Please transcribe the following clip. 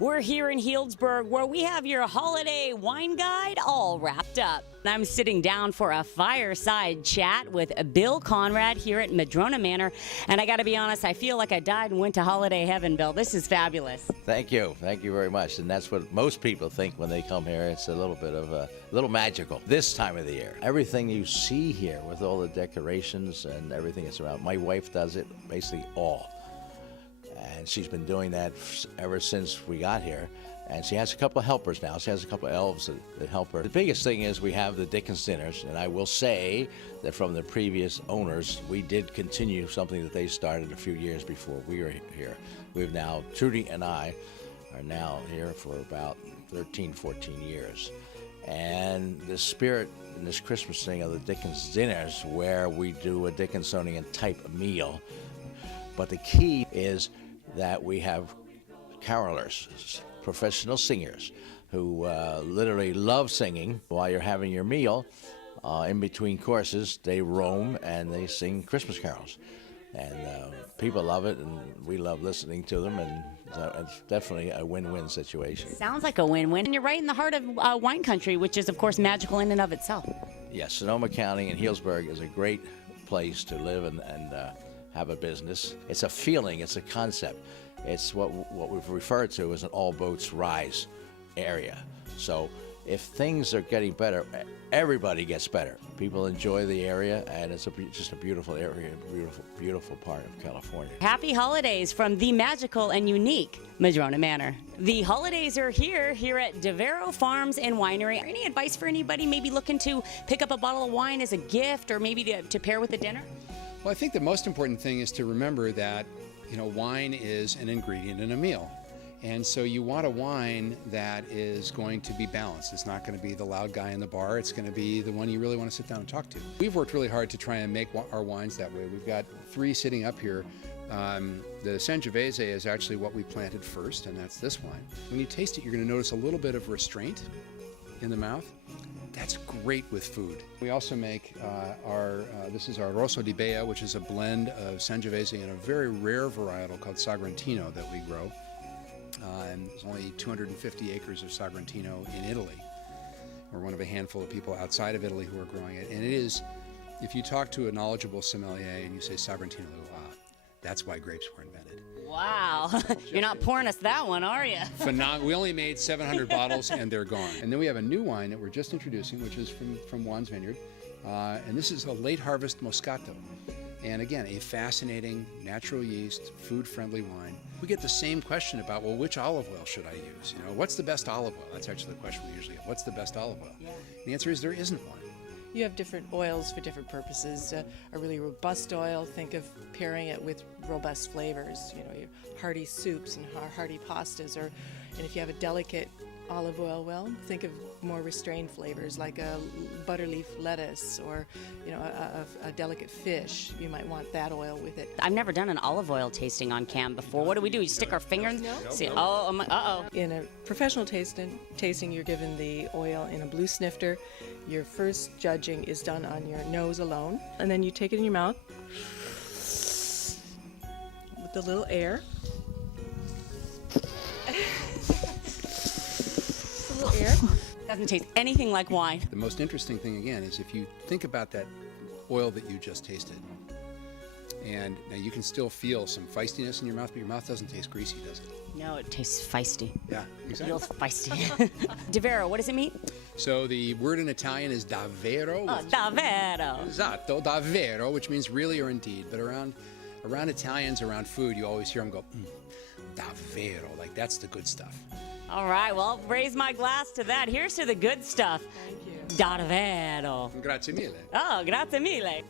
We're here in Healdsburg where we have your holiday wine guide all wrapped up. I'm sitting down for a fireside chat with Bill Konrad here at Madrona Manor. And I got to be honest, I feel like I died and went to holiday heaven, Bill. This is fabulous. Thank you. Thank you very much. And that's what most people think when they come here. It's a little bit of a little magical this time of the year. Everything you see here with all the decorations and everything that's around, my wife does it basically all. And she's been doing that ever since we got here. And she has a couple of helpers now. She has a couple of elves that help her. The biggest thing is we have the Dickens dinners. And I will say that from the previous owners, we did continue something that they started a few years before we were here. We've now, Trudy and I, are now here for about 13, 14 years. And the spirit in this Christmas thing of the Dickens dinners, where we do a Dickinsonian type meal. But the key is that we have carolers, professional singers, who literally love singing while you're having your meal. In between courses, they roam and they sing Christmas carols. And people love it, and we love listening to them, and it's definitely a win-win situation. Sounds like a win-win. And you're right in the heart of wine country, which is, of course, magical in and of itself. Yes, Sonoma County and Healdsburg is a great place to live and have a business. It's a feeling, it's a concept. It's what we've referred to as an all boats rise area. So if things are getting better, everybody gets better. People enjoy the area, and it's just a beautiful area, beautiful part of California. Happy holidays from the magical and unique Madrona Manor. The holidays are here at DaVero Farms and Winery. Any advice for anybody maybe looking to pick up a bottle of wine as a gift or maybe to pair with a dinner? Well, I think the most important thing is to remember that, wine is an ingredient in a meal. And so you want a wine that is going to be balanced. It's not going to be the loud guy in the bar. It's going to be the one you really want to sit down and talk to. We've worked really hard to try and make our wines that way. We've got 3 sitting up here. The Sangiovese is actually what we planted first, and that's this wine. When you taste it, you're going to notice a little bit of restraint in the mouth. That's great with food. We also make this is our Rosso di Bea, which is a blend of Sangiovese and a very rare varietal called Sagrantino that we grow. And there's only 250 acres of Sagrantino in Italy. We're one of a handful of people outside of Italy who are growing it. And it is, if you talk to a knowledgeable sommelier and you say Sagrantino, that's why grapes were invented. Wow. You're not pouring us that one, are you? Phenomenal. We only made 700 bottles and they're gone. And then we have a new wine that we're just introducing, which is from Juan's Vineyard. And this is a late harvest Moscato. And again, a fascinating, natural yeast, food-friendly wine. We get the same question about, well, which olive oil should I use? What's the best olive oil? That's actually the question we usually get. What's the best olive oil? Yeah. The answer is there isn't one. You have different oils for different purposes. A really robust oil, think of pairing it with robust flavors. Your hearty soups and hearty pastas. And if you have a delicate olive oil, well, think of more restrained flavors like a butterleaf lettuce or a delicate fish. You might want that oil with it. I've never done an olive oil tasting on cam before. What do? You stick our finger in? No. See, uh-oh. In a professional tasting, you're given the oil in a blue snifter. Your first judging is done on your nose alone, and then you take it in your mouth with the little air. Doesn't taste anything like wine. The most interesting thing, again, is if you think about that oil that you just tasted, and now you can still feel some feistiness in your mouth, but your mouth doesn't taste greasy, does it? No, it tastes feisty. Yeah, exactly. Feels feisty. DaVero, what does it mean? So the word in Italian is DaVero. Oh, DaVero. Esatto, DaVero, which means really or indeed. But around Italians, around food, you always hear them go, DaVero, like that's the good stuff. All right, well, I'll raise my glass to that. Here's to the good stuff. Thank you. DaVero. Grazie mille. Oh, grazie mille.